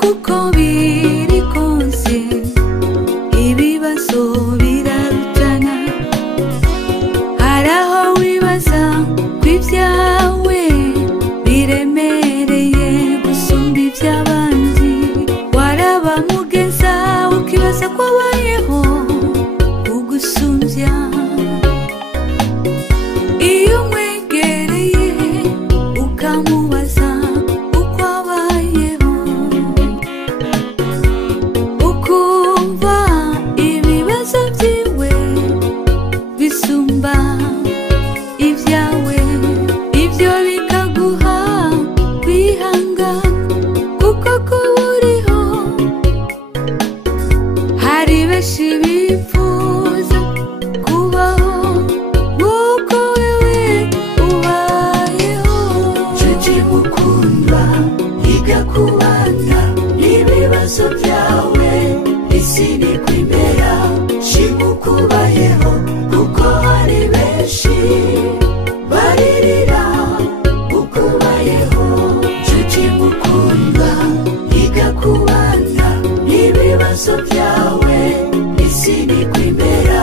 kuko biri konse ibibazo birarutana. Hari aho wibaza ko ibyawe biremereye gusumba iby'abandi, waraba mugeza ukibaza ko abayeho ugusumbya. Iyo umwegereye ukamubaza uko abayeho, ukumva ibibazo byiwe bisumba ibyawe, ibyo bikaguha kwihangana kuko kuba uriho. Hari benshi bifuza kubaho nk'uko wewe ubayeho. Nshuti mukundwa, iga kubana n'ibibazo byawe, isi ni kwimera, shima uko ubayeho kuko hari benshi baririra uko ubayeho. Nshuti mukundwa, iga kubana n'ibibazo byawe, isi ni kwimera,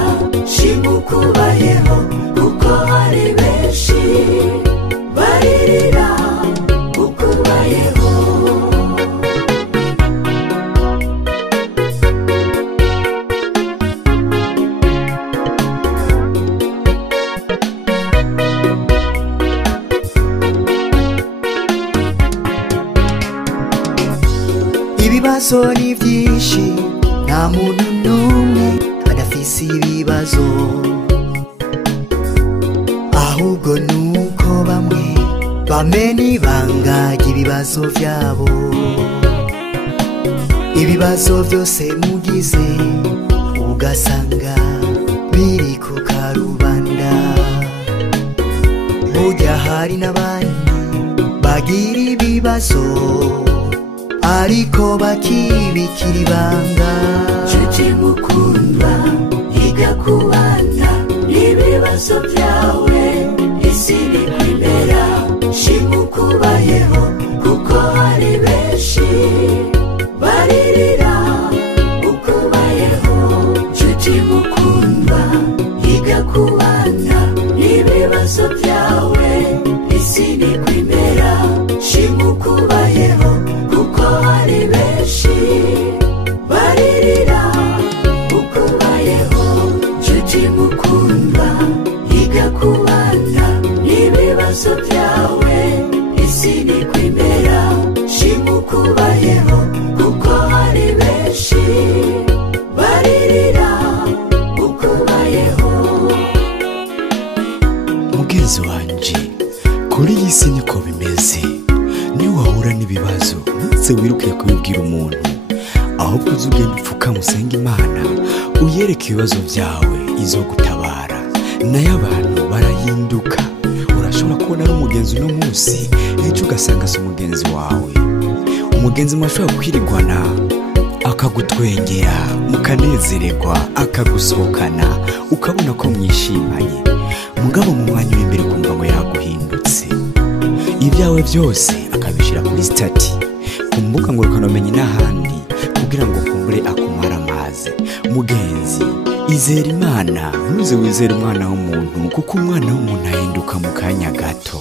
shima uko ubayeho kuko hari benshi baririra uko ubayeho. Ibibazo ni byinshi, nta muntu n'umwe adafise ibibazo, ahubwo nuko bamwe bamena ibanga ry'ibibazo byabo. Ibibazo byose mugize ugasanga biri ku karubanda, burya hari n'abandi bagira ibibazo ariko bakibikira ibanga. Nshuti mukundwa, iga kubana n'ibibazo byawe, isi ni kwimera, shima uko ubayeho kuko hari benshi baririra uko ubayeho. Nshuti mukundwa, iga kubana n'ibibazo byawe, isi ni kwimera, shima uko ubayeho kuko hari benshi baririra uko ubayeho. Nshuti mukundwa, iga kubana n'ibibazo byawe, isi ni kwimera, shima uko ubayeho kuko hari benshi baririra uko ubayeho. Mugenzi wanje, kuri iyi si niko bimeze. Niyo wahura n'ibibazo ndetse wirukiye kubibwira umuntu, ahubwo uzi ugenda upfukama usenga Imana uyereka ibibazo byawe izo gutabara. Nayo abantu barahinduka, urashobora kubona ari umugenzi uno munsi, ejo ugasanga si umugenzi wawe. Umugenzi mwashobora kwirigwana akagutwengera mukanezererwa, akagusohokana ukabona ko mwishimanye, mugabo mu mwanya uri imbere ukumva ngo yaguhindutse. Ibyawe byose akabishyira kuri stati, ku mbuga ngurukanabumenyi n'ahandi, kugira ngo kumbure akumara amazi. Mugenzi, izera Imana, ntuze wizere umwana w'umuntu kuko umwana w'umuntu ahinduka mu kanya gato.